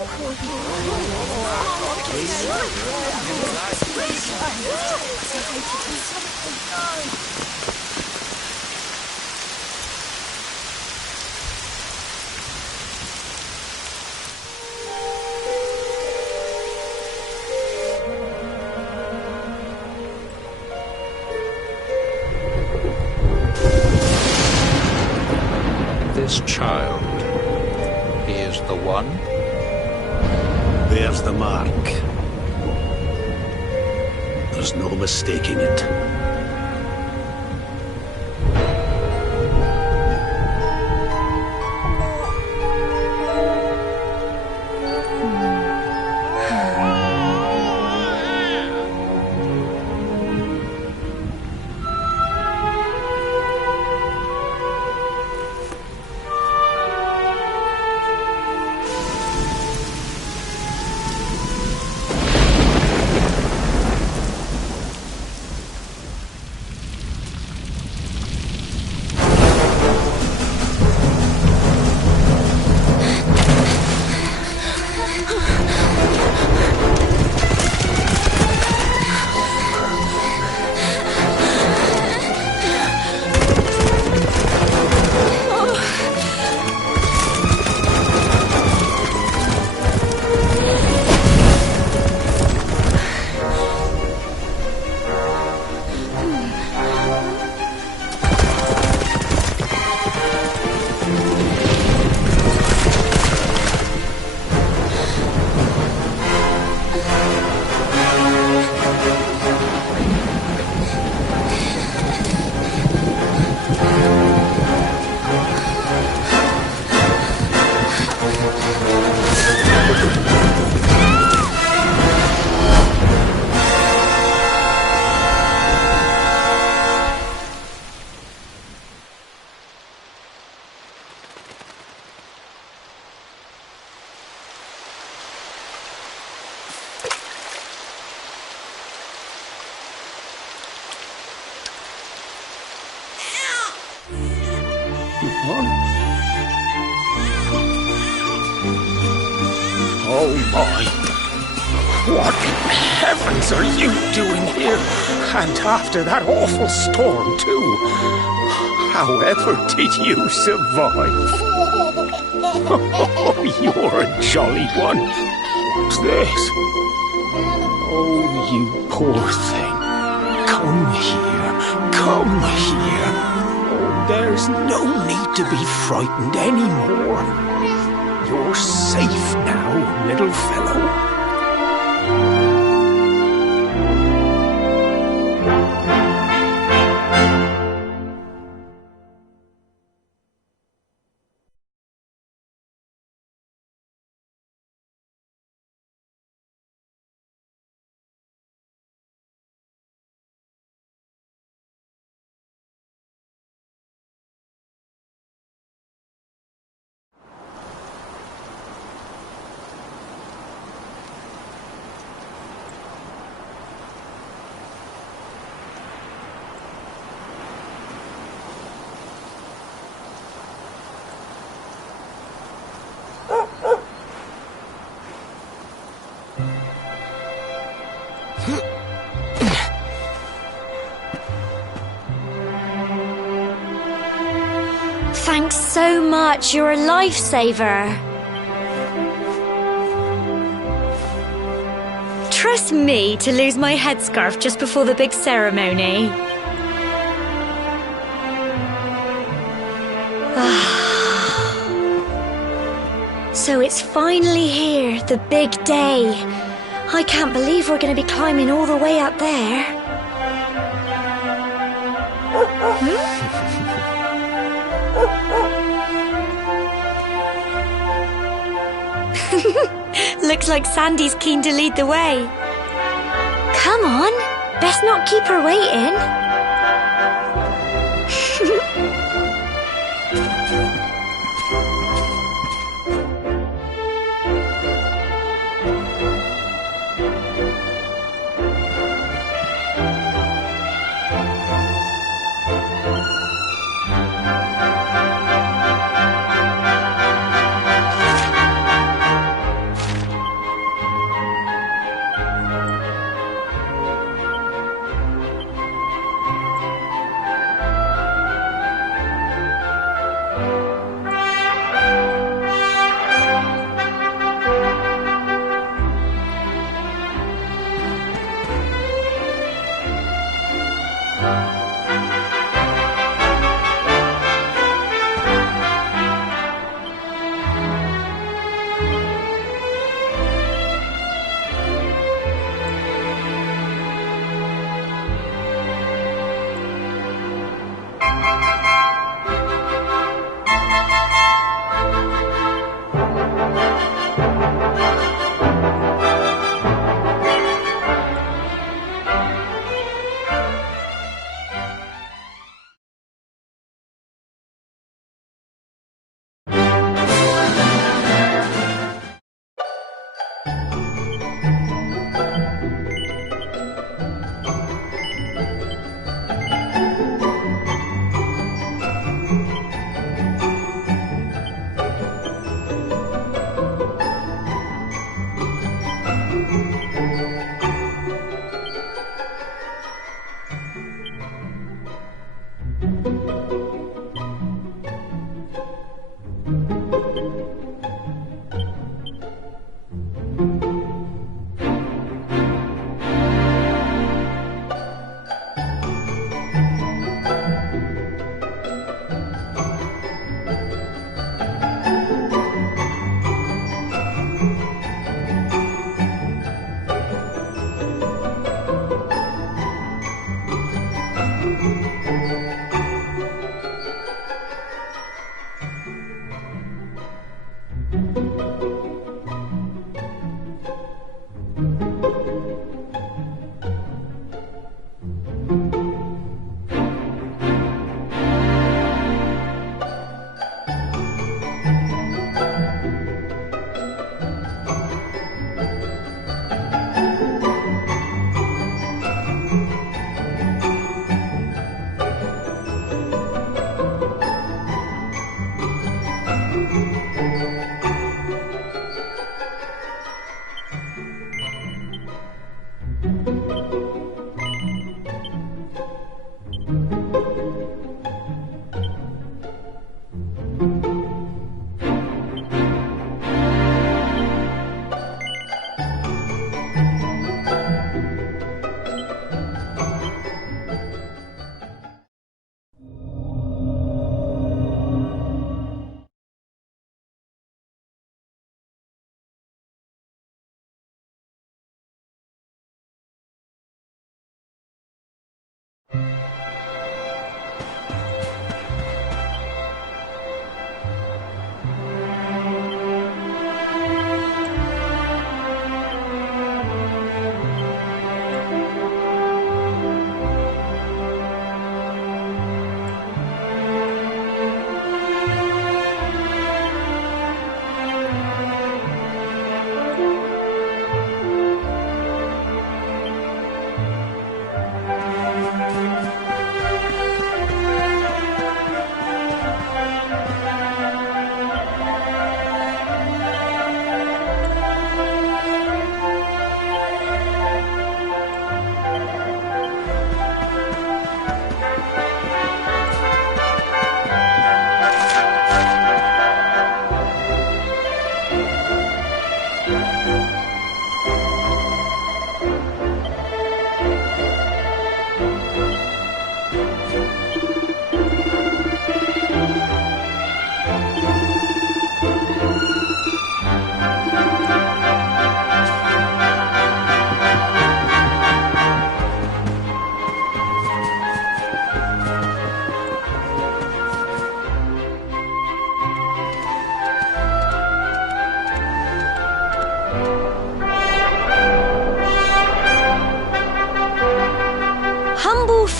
This child, he is the one? There's the mark. There's no mistaking it. Oh my! What in heavens are you doing here? And after that awful storm, too. However did you survive? Oh, you're a jolly one. What's this? Oh, you poor thing. Come here. Come here. Oh, there's no need to be frightened anymore. You're safe now, little fellow. Thanks so much, you're a lifesaver. Trust me to lose my headscarf just before the big ceremony. So it's finally here, the big day. I can't believe we're going to be climbing all the way up there. Looks like Sandy's keen to lead the way. Come on, best not keep her waiting.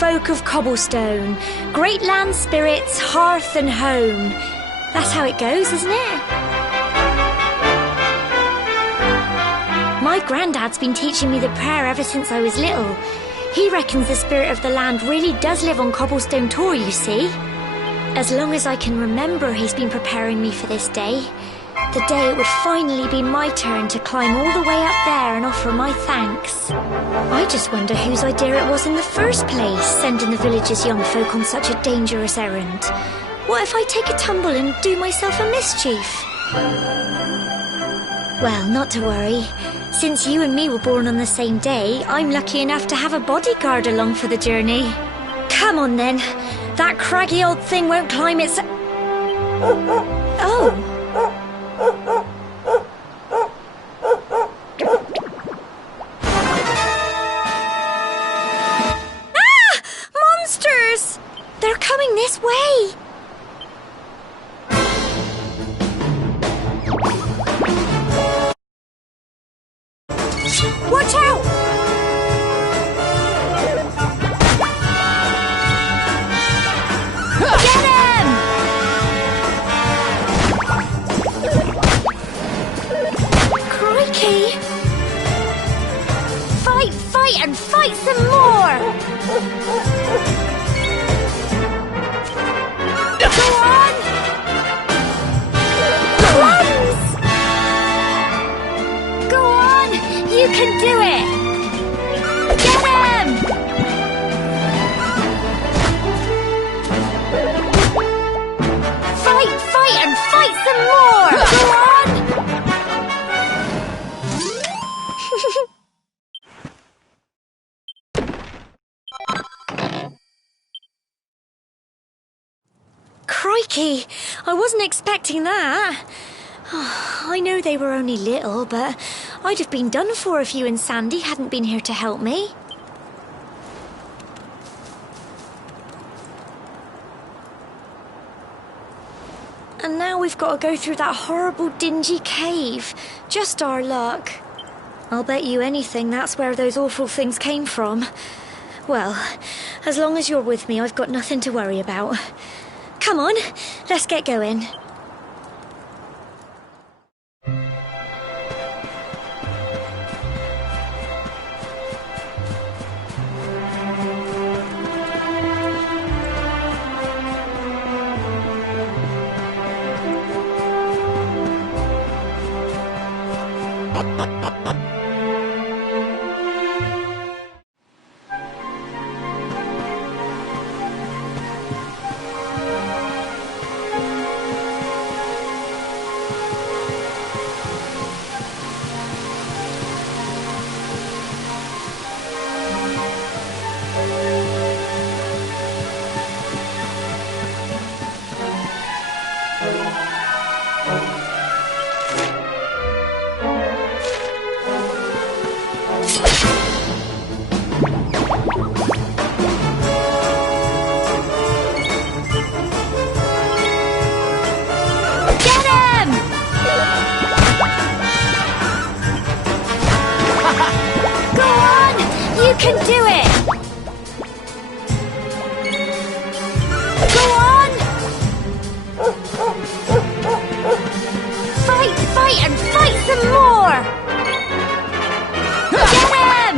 Folk of cobblestone, great land spirits, hearth and home. That's how it goes, isn't it? My granddad's been teaching me the prayer ever since I was little. He reckons the spirit of the land really does live on Cobblestone Tor, you see. As long as I can remember, he's been preparing me for this day. The day it would finally be my turn to climb all the way up there and offer my thanks. I just wonder whose idea it was in the first place, sending the village's young folk on such a dangerous errand. What if I take a tumble and do myself a mischief? Well, not to worry. Since you and me were born on the same day, I'm lucky enough to have a bodyguard along for the journey. Come on then. That craggy old thing won't climb its... Oh. Ah! Monsters! They're coming this way! Watch out! Get him! Crikey! Fight and fight some more! Go on! Crumbs! Go on! You can do it! Get him! Fight and fight some more! Go on! Crikey! I wasn't expecting that. Oh, I know they were only little, but I'd have been done for if you and Sandy hadn't been here to help me. And now we've got to go through that horrible dingy cave. Just our luck. I'll bet you anything that's where those awful things came from. Well, as long as you're with me, I've got nothing to worry about. Come on, let's get going. can do it! Go on! Fight, fight, and fight some more! Get him!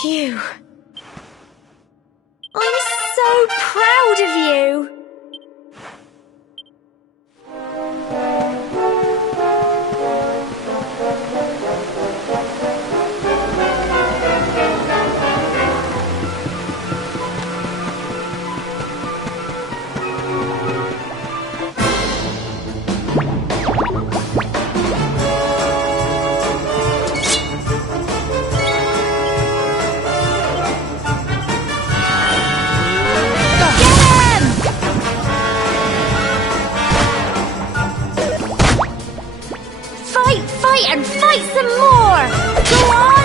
Phew. I'm so proud of you. Fight and fight some more! Go on!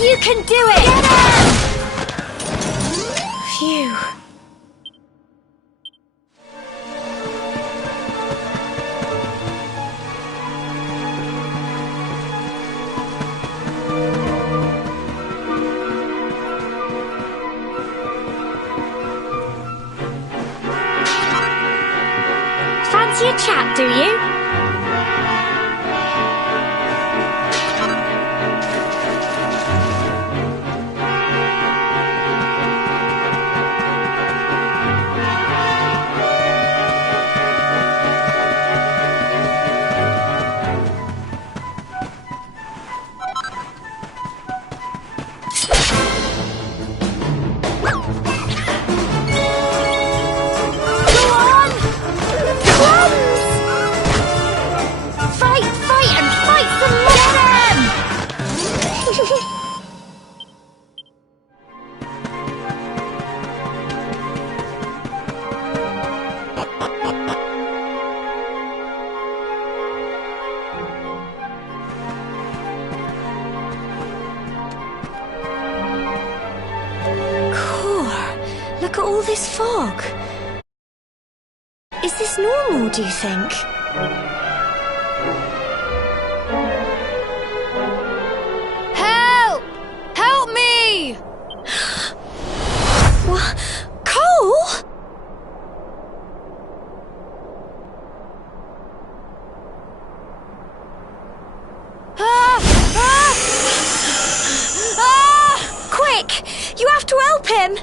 You can do it! Get him! Phew. Fancy a chat, do you? Look at all this fog. Is this normal, do you think? Help! Help me! What? Cole? Quick! You have to help him!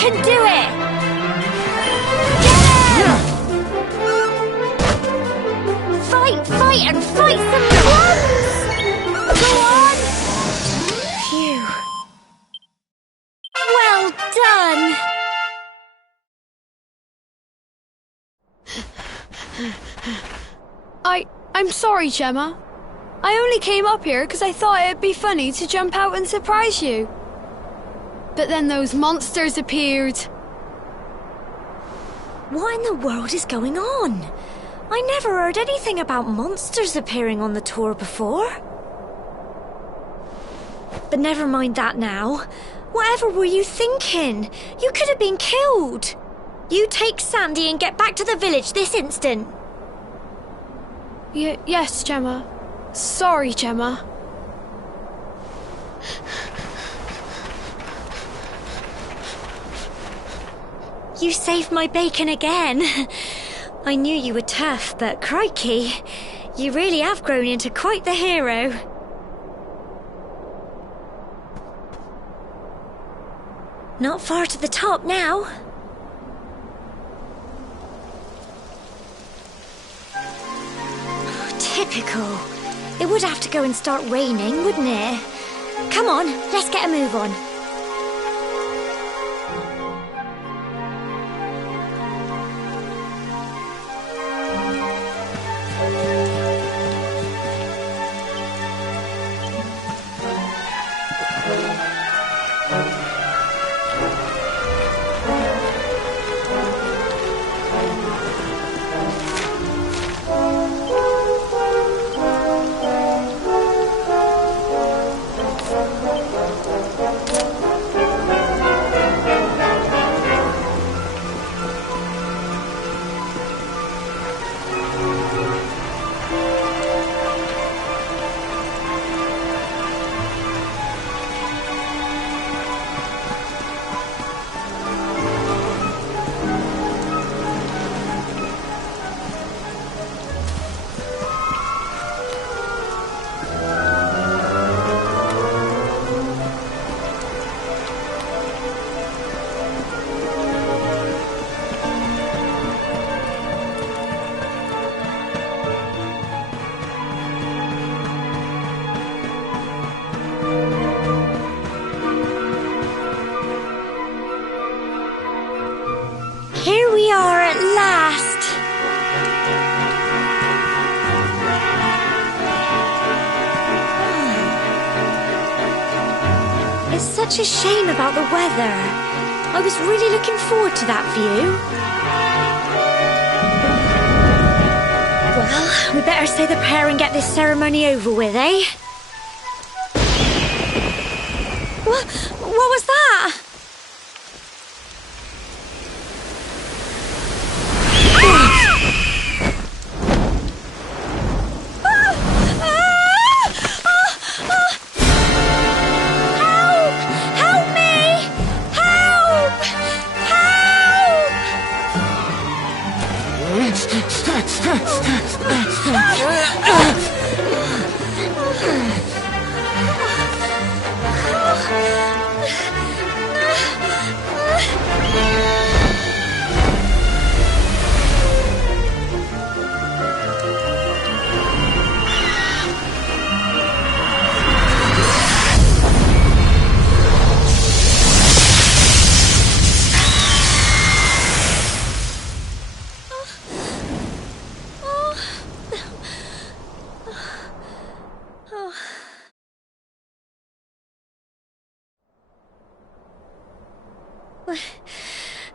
can do it! Fight and fight some more! Go on! Phew. Well done! I'm sorry, Gemma. I only came up here because I thought it'd be funny to jump out and surprise you. But then those monsters appeared. What in the world is going on? I never heard anything about monsters appearing on the tour before. But never mind that now. Whatever were you thinking? You could have been killed. You take Sandy and get back to the village this instant. Yes, Gemma. Sorry, Gemma. You saved my bacon again. I knew you were tough, but crikey, you really have grown into quite the hero. Not far to the top now. Typical. It would have to go and start raining, wouldn't it? Come on, let's get a move on. Here we are at last. It's such a shame about the weather. I was really looking forward to that view. Well, we better say the prayer and get this ceremony over with, eh? What was that?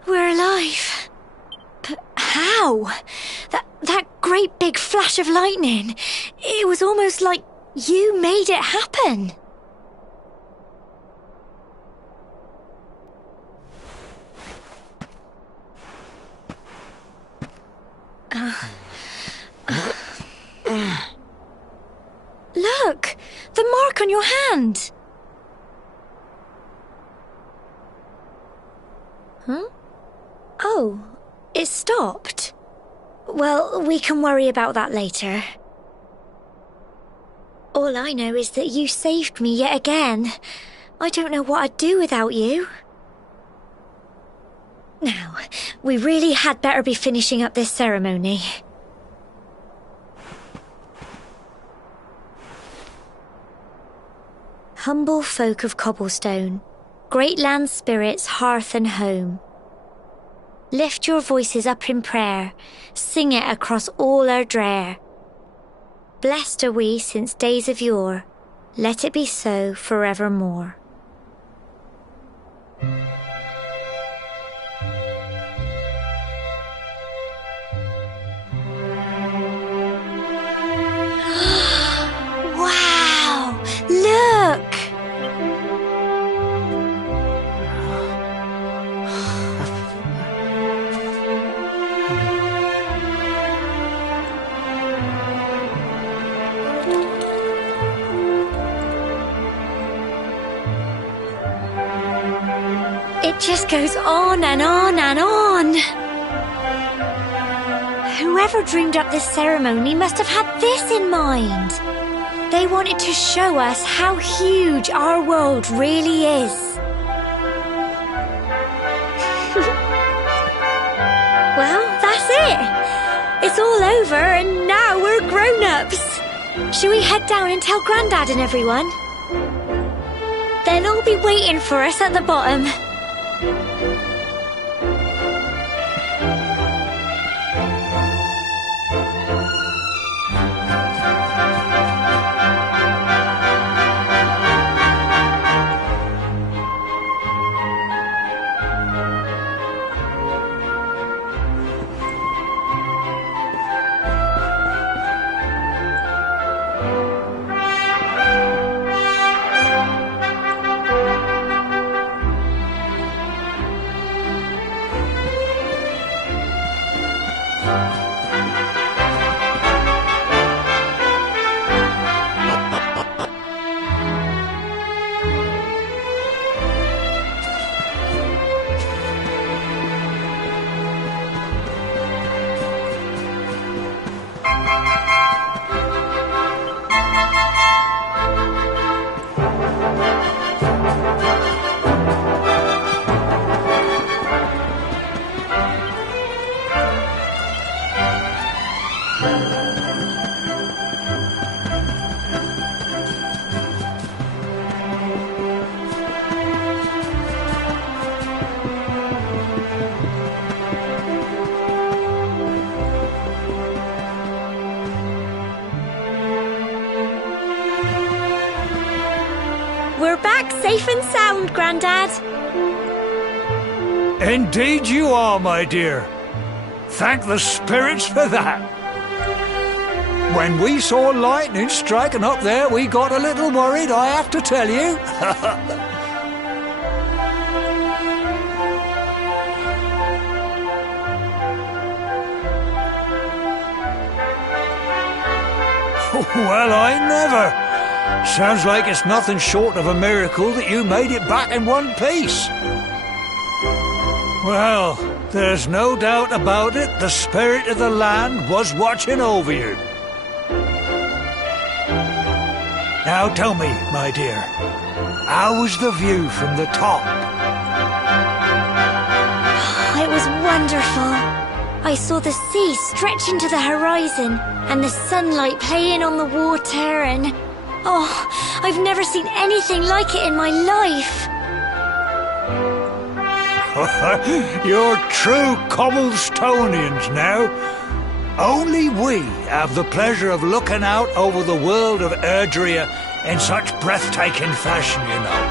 We're alive. But how? That great big flash of lightning. It was almost like you made it happen. Look! The mark on your hand! Huh? Oh, it stopped. Well, we can worry about that later. All I know is that you saved me yet again. I don't know what I'd do without you. Now, we really had better be finishing up this ceremony. Humble folk of Cobblestone, great land spirits, hearth and home. Lift your voices up in prayer, sing it across all our drear. Blessed are we since days of yore, let it be so forevermore. Wow! Look! It just goes on and on and on. Whoever dreamed up this ceremony must have had this in mind. They wanted to show us how huge our world really is. Well, that's it. It's all over and now we're grown-ups. Shall we head down and tell Grandad and everyone? They'll all be waiting for us at the bottom. We're back safe and sound, Grandad. Indeed you are, my dear. Thank the spirits for that. When we saw lightning striking up there, we got a little worried, I have to tell you. Well, I never. Sounds like it's nothing short of a miracle that you made it back in one piece. Well, there's no doubt about it, the spirit of the land was watching over you. Now tell me, my dear, how was the view from the top? It was wonderful. I saw the sea stretch into the horizon and the sunlight playing on the water and... Oh, I've never seen anything like it in my life. You're true Cobblestonians now. Only we have the pleasure of looking out over the world of Erdrea in such breathtaking fashion, you know.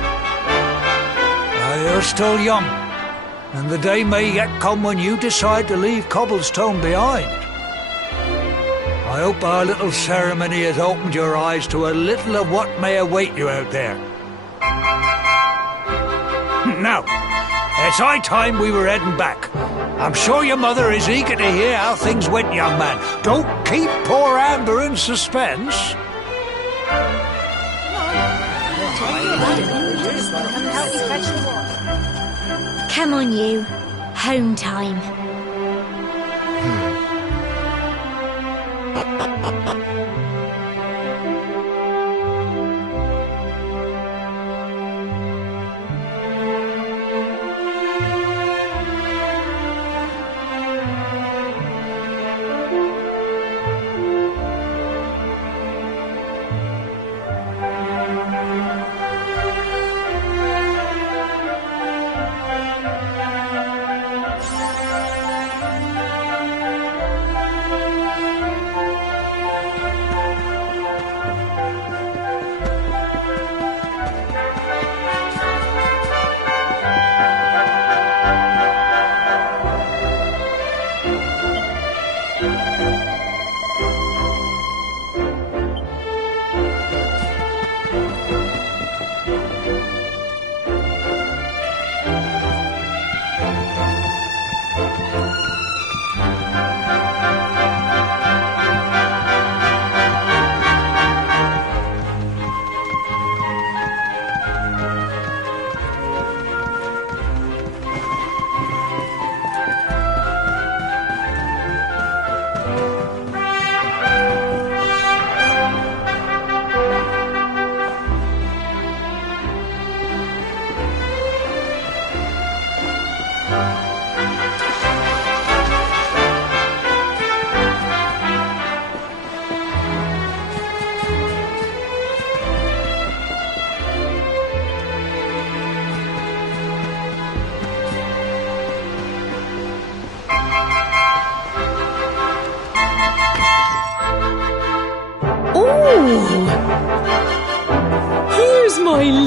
Now, you're still young, and the day may yet come when you decide to leave Cobblestone behind. I hope our little ceremony has opened your eyes to a little of what may await you out there. Now, it's high time we were heading back. I'm sure your mother is eager to hear how things went, young man. Don't keep poor Amber in suspense. Come on, you. Home time.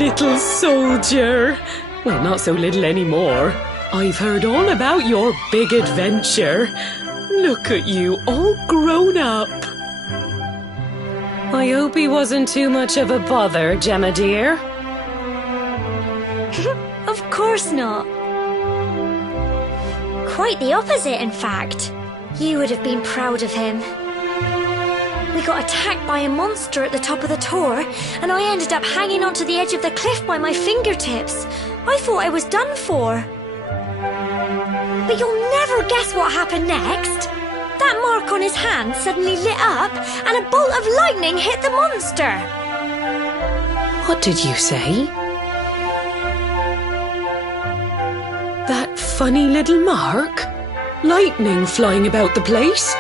little soldier. Well, not so little anymore. I've heard all about your big adventure. Look at you, all grown up. I hope he wasn't too much of a bother, Gemma dear. Of course not. Quite the opposite, in fact. You would have been proud of him. We got attacked by a monster at the top of the tor, and I ended up hanging onto the edge of the cliff by my fingertips. I thought I was done for. But you'll never guess what happened next. That mark on his hand suddenly lit up, and a bolt of lightning hit the monster. What did you say? That funny little mark? Lightning flying about the place?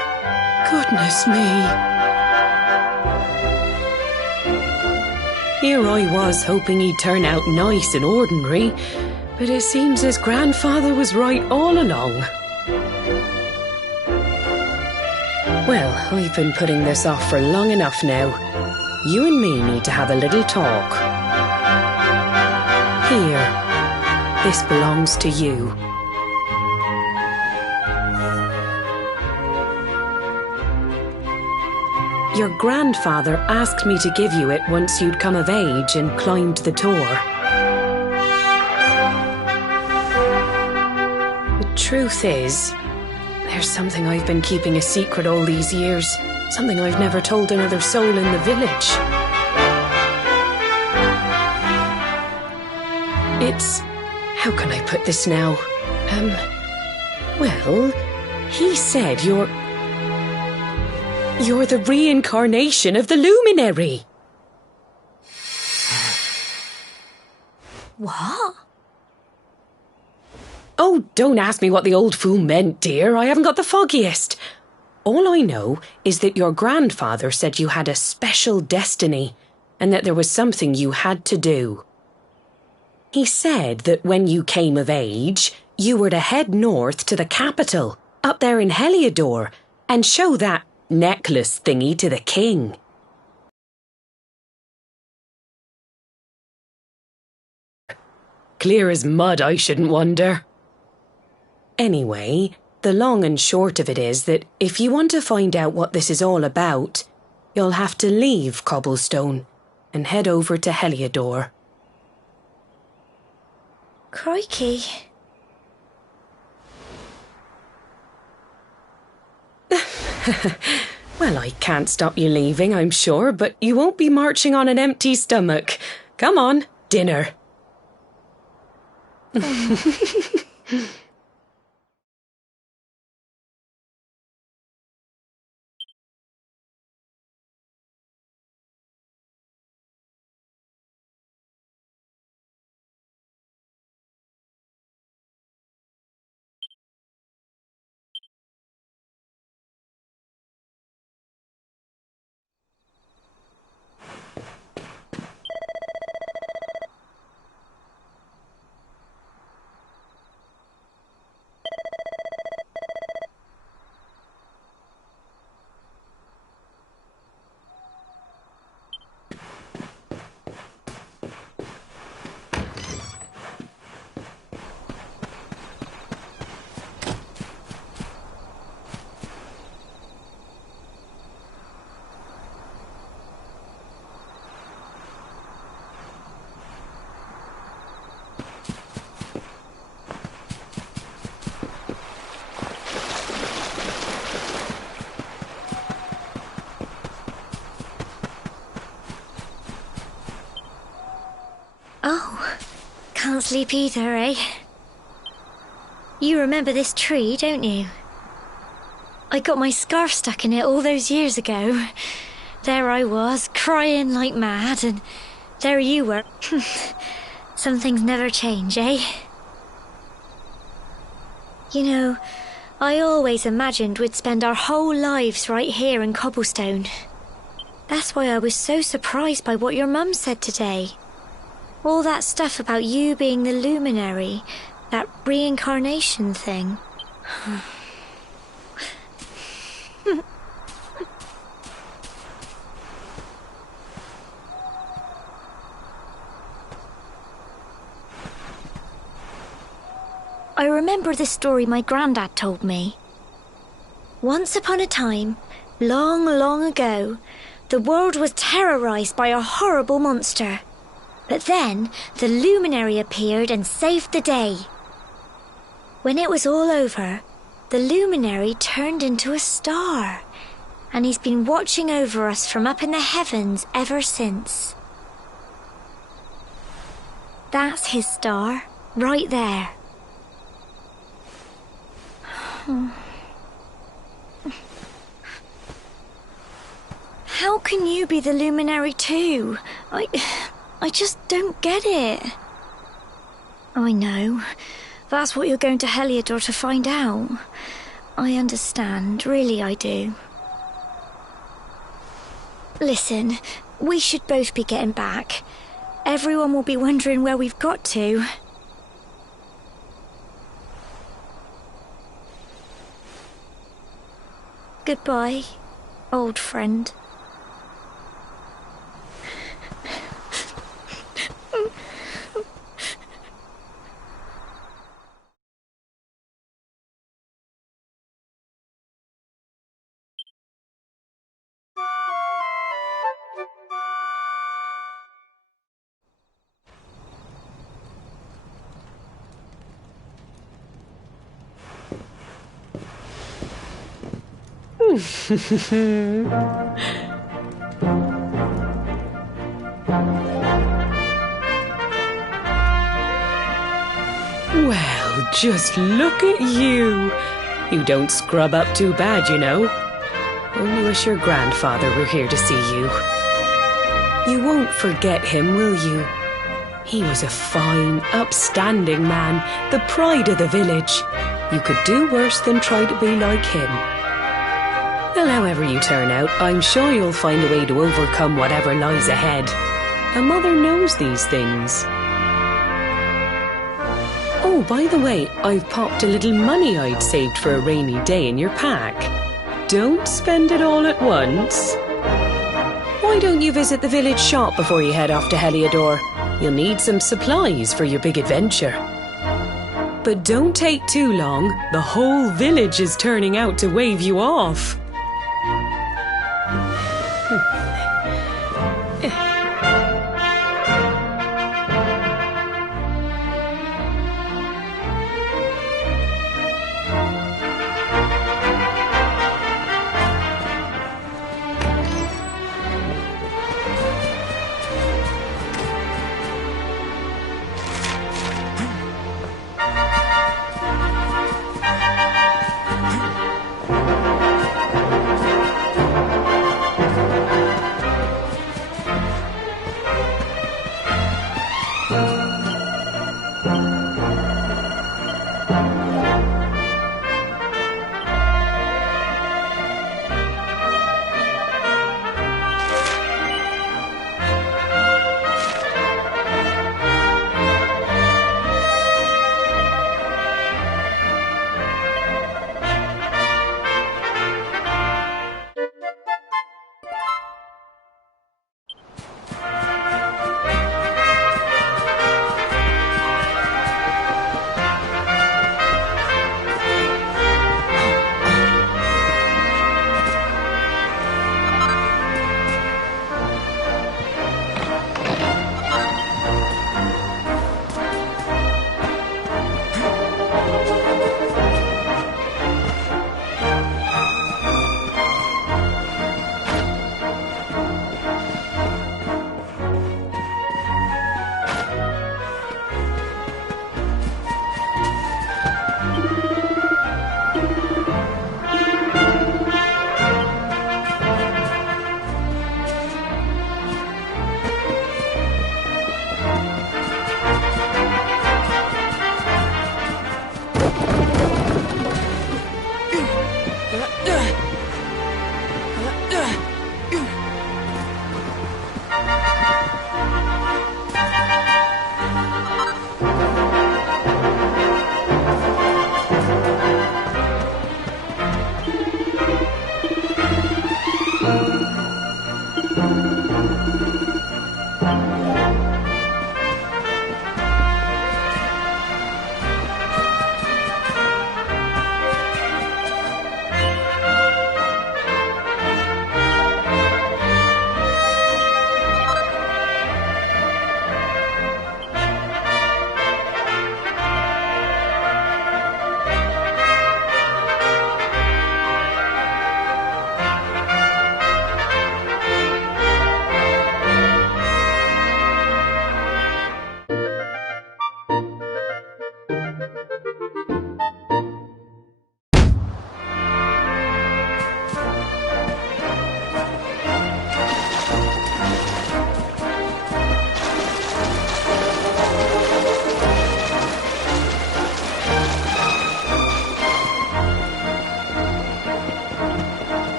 Goodness me. Here I was hoping he'd turn out nice and ordinary, but it seems his grandfather was right all along. Well, I've been putting this off for long enough now. You and me need to have a little talk. Here, this belongs to you. Your grandfather asked me to give you it once you'd come of age and climbed the tor. The truth is, there's something I've been keeping a secret all these years. Something I've never told another soul in the village. It's... how can I put this now? Well, he said you're the reincarnation of the luminary. What? Oh, don't ask me what the old fool meant, dear. I haven't got the foggiest. All I know is that your grandfather said you had a special destiny and that there was something you had to do. He said that when you came of age, you were to head north to the capital, up there in Heliodor, and show that necklace thingy to the king. Clear as mud, I shouldn't wonder. Anyway, the long and short of it is that if you want to find out what this is all about, you'll have to leave Cobblestone and head over to Heliodor. Crikey. Well, I can't stop you leaving, I'm sure, but you won't be marching on an empty stomach. Come on, dinner. Oh, can't sleep either, eh? You remember this tree, don't you? I got my scarf stuck in it all those years ago. There I was, crying like mad, and there you were. Some things never change, eh? You know, I always imagined we'd spend our whole lives right here in Cobblestone. That's why I was so surprised by what your mum said today. All that stuff about you being the luminary, that reincarnation thing. remember the story my granddad told me. Once upon a time, long, long ago, the world was terrorised by a horrible monster. But then the luminary appeared and saved the day. When it was all over, the luminary turned into a star, and he's been watching over us from up in the heavens ever since. That's his star, right there. How can you be the luminary too? I just don't get it. I know. That's what you're going to Heliodor to find out. I understand, really I do. Listen, we should both be getting back. Everyone will be wondering where we've got to. Goodbye, old friend. Well, just look at you. You don't scrub up too bad, you know. Only wish your grandfather were here to see you. You won't forget him, will you? He was a fine, upstanding man, the pride of the village. You could do worse than try to be like him. Well, however you turn out, I'm sure you'll find a way to overcome whatever lies ahead. A mother knows these things. Oh, by the way, I've popped a little money I'd saved for a rainy day in your pack. Don't spend it all at once. Why don't you visit the village shop before you head off to Heliodor? You'll need some supplies for your big adventure. But don't take too long. The whole village is turning out to wave you off.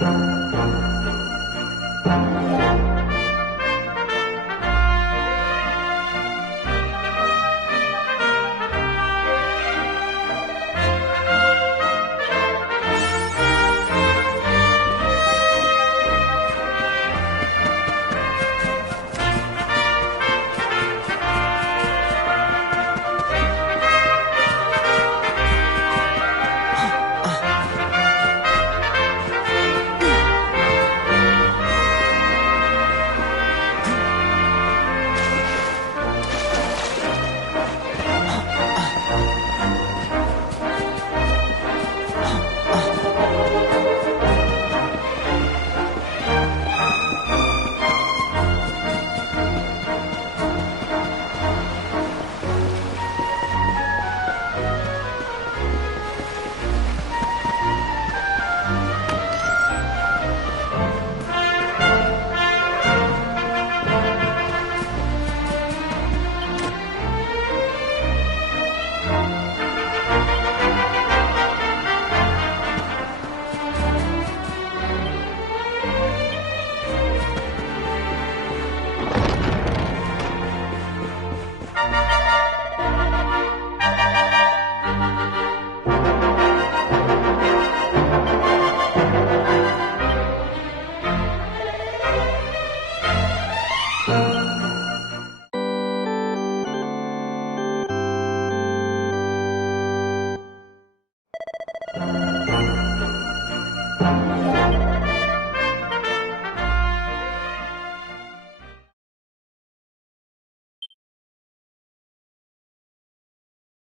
you.